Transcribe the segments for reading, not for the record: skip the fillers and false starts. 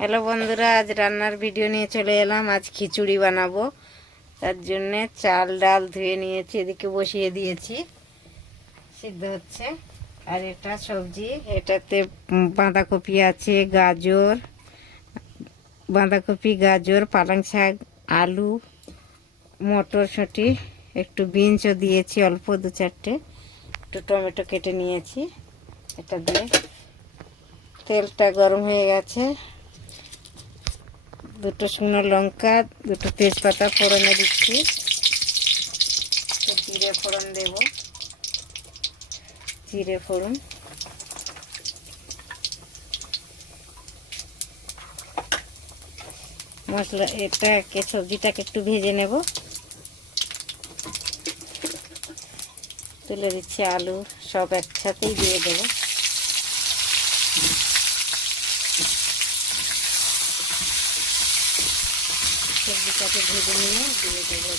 Hello বন্ধুরা, আজ রান্নার ভিডিও নিয়ে চলে এলাম। আজ খিচুড়ি বানাবো, তার জন্যে চাল ডাল ধুয়ে নিয়েছি, এদিকে বসিয়ে দিয়েছি, সিদ্ধ হচ্ছে। আর এটা সবজি, এটাতে বাঁধাকপি আছে, বাঁধাকপি গাজর পালং শাক, আলু, মটরশুঁটি, একটু বিনসও দিয়েছি, অল্প দু চারটে, একটু টমেটো কেটে নিয়েছি। এটা দিয়ে তেলটা গরম হয়ে গেছে, দুটো শুকনো লঙ্কা, দুটো তেজপাতা ফোড়নে দিচ্ছি, জিরে ফোড়ন দেব, জিরে ফোড়ন, মশলা এটাকে সবজিটাকে একটু ভেজে নেব। তুলে দিচ্ছি আলু, সব একসাথেই দিয়ে দেবো। সবজিটাকে ভেজে নিয়ে দিয়ে দেবো।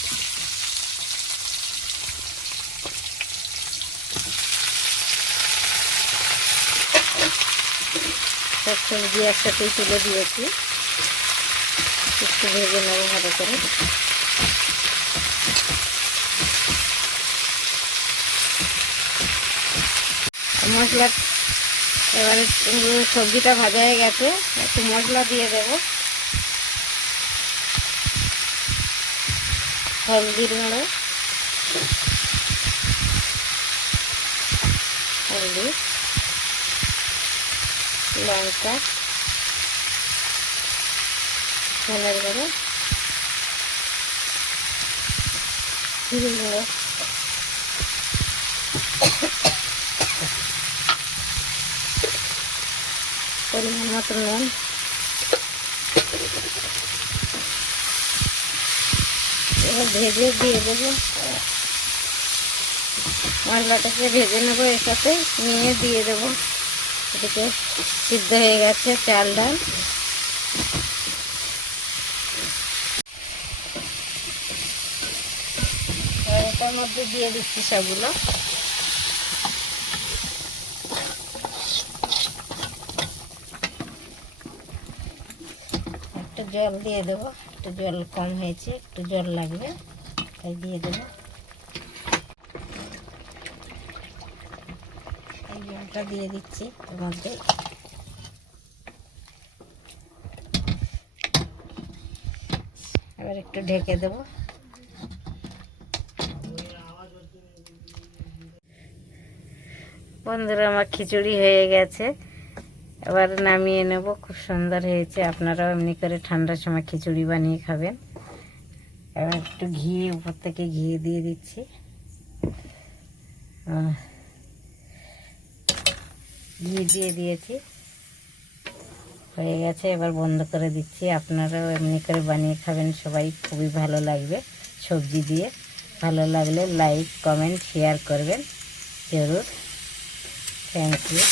সব সবজি একসাথেই তুলে দিয়েছি, একটু ভেজে নেবো ভালো করে। মশলা এবারে সবজিটা ভাজা হয়ে গেছে, একটু মশলা দিয়ে দেবো। হলদির গুঁড়ো, হলদি, লঙ্কা, ধনের গুঁড়ো, জিরে গুঁড়ো, পরিমাণ মতো নুন, এবার ভেজে দিয়ে দেবো। মশলাটাকে ভেজে নেবো, এর সাথে নিয়ে দিয়ে দেবো। এদিকে সিদ্ধ হয়ে গেছে চাল ডাল। এটার মধ্যে দিয়ে দিচ্ছি সবগুলো। একটু জল দিয়ে দেবো, একটু জল কম হয়েছে, একটু জল লাগবে, তাই দিয়ে দেবো। এই জলটা দিয়ে দিচ্ছি এর মধ্যে। এবার একটু ঢেকে দেবো। বন্ধুরা, আমার খিচুড়ি হয়ে গেছে, এবার নামিয়ে নেব। খুব সুন্দর হয়েছে, আপনারাও এমনি করে ঠান্ডার সময় খিচুড়ি বানিয়ে খাবেন। এবার একটু ঘি, উপর থেকে ঘি দিয়ে দিচ্ছি। ঘি দিয়ে দিয়েছি, হয়ে গেছে। এবার বন্ধ করে দিচ্ছি। আপনারাও এমনি করে বানিয়ে খাবেন, সবাই খুবই ভালো লাগবে সবজি দিয়ে। ভালো লাগলে লাইক কমেন্ট শেয়ার করবেন জরুর। Thank you.